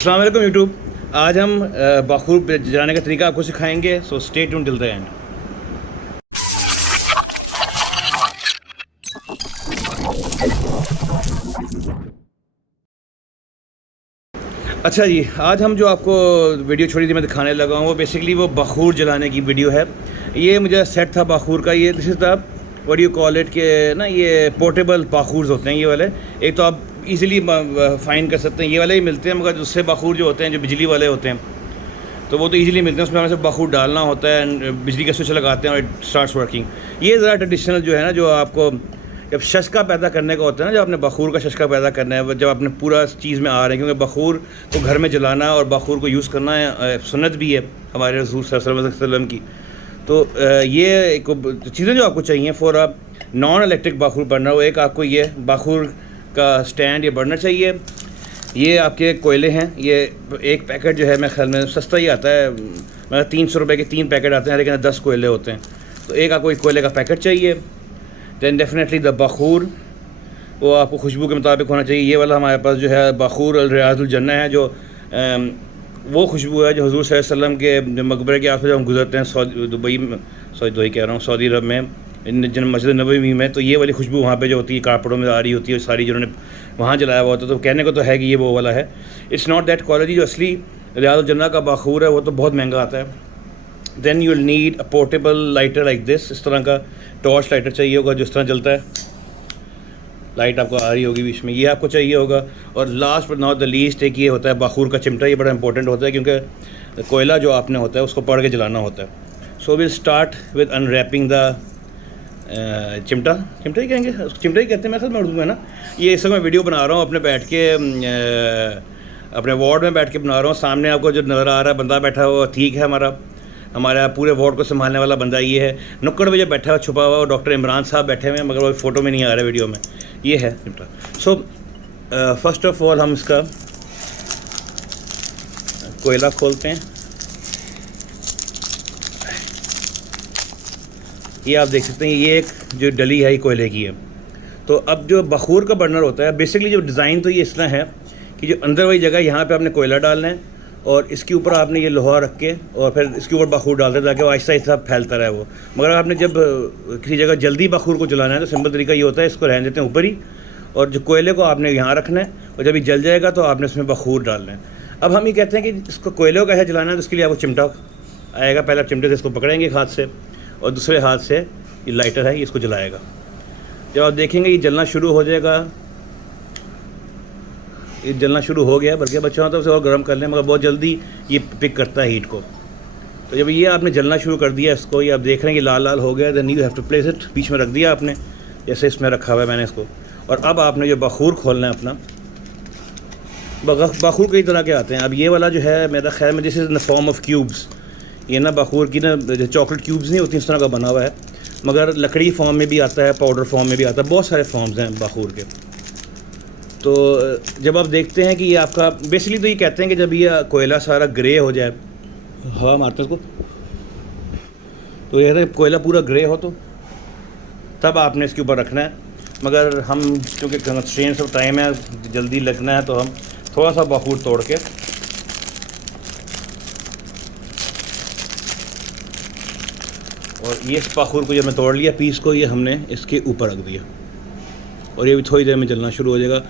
अस्सलाम वालेकुम यूट्यूब। आज हम बखूर जलाने का तरीका आपको सिखाएंगे, so stay tune till the end. अच्छा जी, आज हम जो आपको वीडियो छोटी सी मैं दिखाने लगा हूँ वो बेसिकली वो बखूर जलाने की वीडियो है। ये मुझे सेट था बखूर का। ये this is the what you call it के ना, ये पोर्टेबल बखूर्स होते हैं ये वाले। एक तो आप इजीली फाइंड कर सकते हैं, ये वाले ही मिलते हैं, मगर दूसरे बखूर जो होते हैं जो बिजली वाले होते हैं तो वो तो इजीली मिलते हैं। उसमें हमें सिर्फ बखूर डालना होता है, बिजली का स्विच लगाते हैं और इट स्टार्ट्स वर्किंग। ये ज़रा ट्रेडिशनल जो है ना, जो आपको जब शशका पैदा करने का होता है ना, जब आपने बखूर का शशका पैदा करना है, जब आपने पूरा चीज़ में आ रहे हैं, क्योंकि बखूर को घर में जलाना और बखूर को यूज़ करना है सुन्नत भी है हमारे रसूल सल्लल्लाहु अलैहि वसल्लम की। तो ये चीज़ें जो आपको चाहिए फॉर अ नॉन इलेक्ट्रिक बखूर बर्नर, वो एक आपको ये बखूर का स्टैंड या बर्नर चाहिए। ये आपके कोयले हैं। ये एक पैकेट जो है मेरे ख्याल में सस्ता ही आता है, मतलब 300 रुपये के 3 पैकेट आते हैं, लेकिन 10 कोयले होते हैं। तो एक आपको एक कोयले का पैकेट चाहिए। दैन डेफिनेटली द बखूर, वो आपको खुशबू के मुताबिक होना चाहिए। ये वाला हमारे पास जो है बखूर अल रियाजुल जन्नह है, जो वो खुशबू है जो हुज़ूर सल्लल्लाहु अलैहि वसल्लम के मकबरे के आस पास हम गुजरते हैं दुबई कह रहा हूँ, सऊदी अरब में जन मस्जिद नबवी में, तो ये वाली खुशबू वहाँ पे जो होती है कारपेटों में आ रही होती है सारी, जिन्होंने वहाँ जलाया हुआ होता है। तो कहने को तो है कि ये वो वाला है। It's not that quality. जो असली रियाजुल जन्नह का बखूर है वो तो बहुत महंगा आता है। Then you will need a portable lighter like this. इस तरह का टॉर्च लाइटर चाहिए होगा, जिस तरह जलता है, लाइट आपको आ रही होगी बीच में, ये आपको चाहिए होगा। और last but not the least एक ये होता है बखूर का चिमटा। ये बड़ा इंपॉर्टेंट होता है क्योंकि कोयला जो आपने होता है उसको पड़ के जलाना होता है। So will start with unwrapping the चिमटा ही कहेंगे, चिमटा ही कहते हैं मेरे ख्याल में उर्दू में ना। ये इस समय वीडियो बना रहा हूँ अपने बैठ के, अपने वार्ड में बैठ के बना रहा हूँ। सामने आपको जो नज़र आ रहा है बंदा बैठा हुआ, ठीक है, हमारा पूरे वार्ड को संभालने वाला बंदा ये है। नुक्कड़ में जो बैठा हुआ छुपा हुआ, डॉक्टर इमरान साहब बैठे हुए हैं, मगर वो फ़ोटो में नहीं आ रहा वीडियो में। ये है चिमटा। सो फर्स्ट ऑफ ऑल हम इसका कोयला खोलते हैं। ये आप देख सकते हैं, ये एक जो डली है ये कोयले की है। तो अब जो बखूर का बर्नर होता है, बेसिकली जो डिज़ाइन तो ये इस तरह है कि जो अंदर वाली जगह यहाँ पे आपने कोयला डालना है और इसके ऊपर आपने ये लोहा रख के और फिर इसके ऊपर बखूर डालते हैं ताकि वो आहिस्ता आहिस्ता फैलता रहे वो। मगर आपने जब किसी जगह जल्दी बखूर को जलाना है तो सिंपल तरीका ये होता है, इसको रहने देते हैं ऊपर ही, और जो कोयले को आपने यहाँ रखना है और जब ये जल जाएगा तो आपने इसमें बखूर डालना है। अब हम ये कहते हैं कि इसको कोयले को कैसे जलाना है, तो उसके लिए आपको चिमटा आएगा। पहले आप चिमटे से इसको पकड़ेंगे एक हाथ से और दूसरे हाथ से ये लाइटर है, ये इसको जलाएगा। जब आप देखेंगे ये जलना शुरू हो जाएगा, ये जलना शुरू हो गया, बल्कि बच्चों तो उसे और गर्म कर लें, मगर बहुत जल्दी ये पिक करता है हीट को। तो जब ये आपने जलना शुरू कर दिया इसको, ये आप देख रहे हैं कि लाल लाल हो गया, then you have to place it, बीच में रख दिया आपने, जैसे इसमें रखा हुआ है मैंने इसको। और अब आपने जो बखूर खोलना है अपना, बखूर कई तरह के आते हैं। अब ये वाला जो है मेरा ख्याल में this is in the form of cubes. ये ना बखूर की ना चॉकलेट क्यूब्स नहीं होती, इस तरह का बना हुआ है, मगर लकड़ी फॉर्म में भी आता है, पाउडर फॉर्म में भी आता है, बहुत सारे फॉर्म्स हैं बखूर के। तो जब आप देखते हैं कि ये आपका बेसिकली, तो ये कहते हैं कि जब ये कोयला सारा ग्रे हो जाए, हवा मारते हैं इसको, तो ये कोयला पूरा ग्रे हो तो तब आपने इसके ऊपर रखना है। मगर हम क्योंकि कंस्ट्रेंट्स ऑफ टाइम है, जल्दी लगना है, तो हम थोड़ा सा बखूर तोड़ के और ये बखूर को जब मैं तोड़ लिया पीस को, ये हमने इसके ऊपर रख दिया और ये भी थोड़ी देर में जलना शुरू हो जाएगा।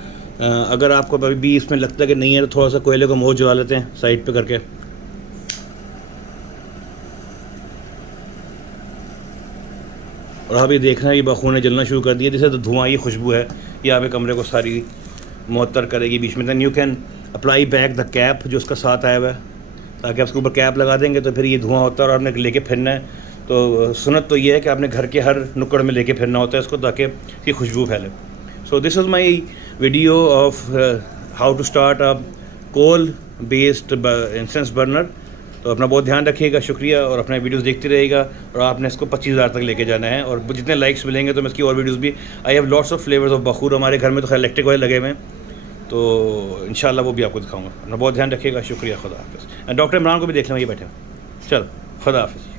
अगर आपको अभी भी इसमें लगता है कि नहीं है तो थोड़ा सा कोयले को मोड़ जला लेते हैं साइड पे करके। और अभी देखना है ये बखूर ने जलना शुरू कर दिया, जैसे तो धुआं, ये खुशबू है, ये आपके कमरे को सारी मुअत्तर करेगी बीच में। Then you can apply back the cap जो उसका साथ आया हुआ है, ताकि आप उसके ऊपर कैप लगा देंगे तो फिर ये धुआं होता है और आपने लेके फिरना है। तो सुन्नत तो ये है कि आपने घर के हर नुक्कड़ में लेके फिरना होता है इसको, ताकि इसकी खुशबू फैले। So this is my video of how to start a coal based incense burner. तो अपना बहुत ध्यान रखिएगा, शुक्रिया, और अपने वीडियोस देखते रहिएगा। और आपने इसको 25,000 तक लेके जाना है, और जितने लाइक्स मिलेंगे तो मैं इसकी और वीडियोस भी, I have lots of flavours of बखूर। हमारे घर में तो खैर इलेक्ट्रिक वाले लगे हुए हैं, तो इंशाल्लाह वो भी आपको दिखाऊंगा। अपना बहुत ध्यान रखिएगा, शुक्रिया, खुदा हाफिज़। डॉक्टर इमरान को भी देख लें, ये बैठे हैं। चलो, खुदा हाफिज़।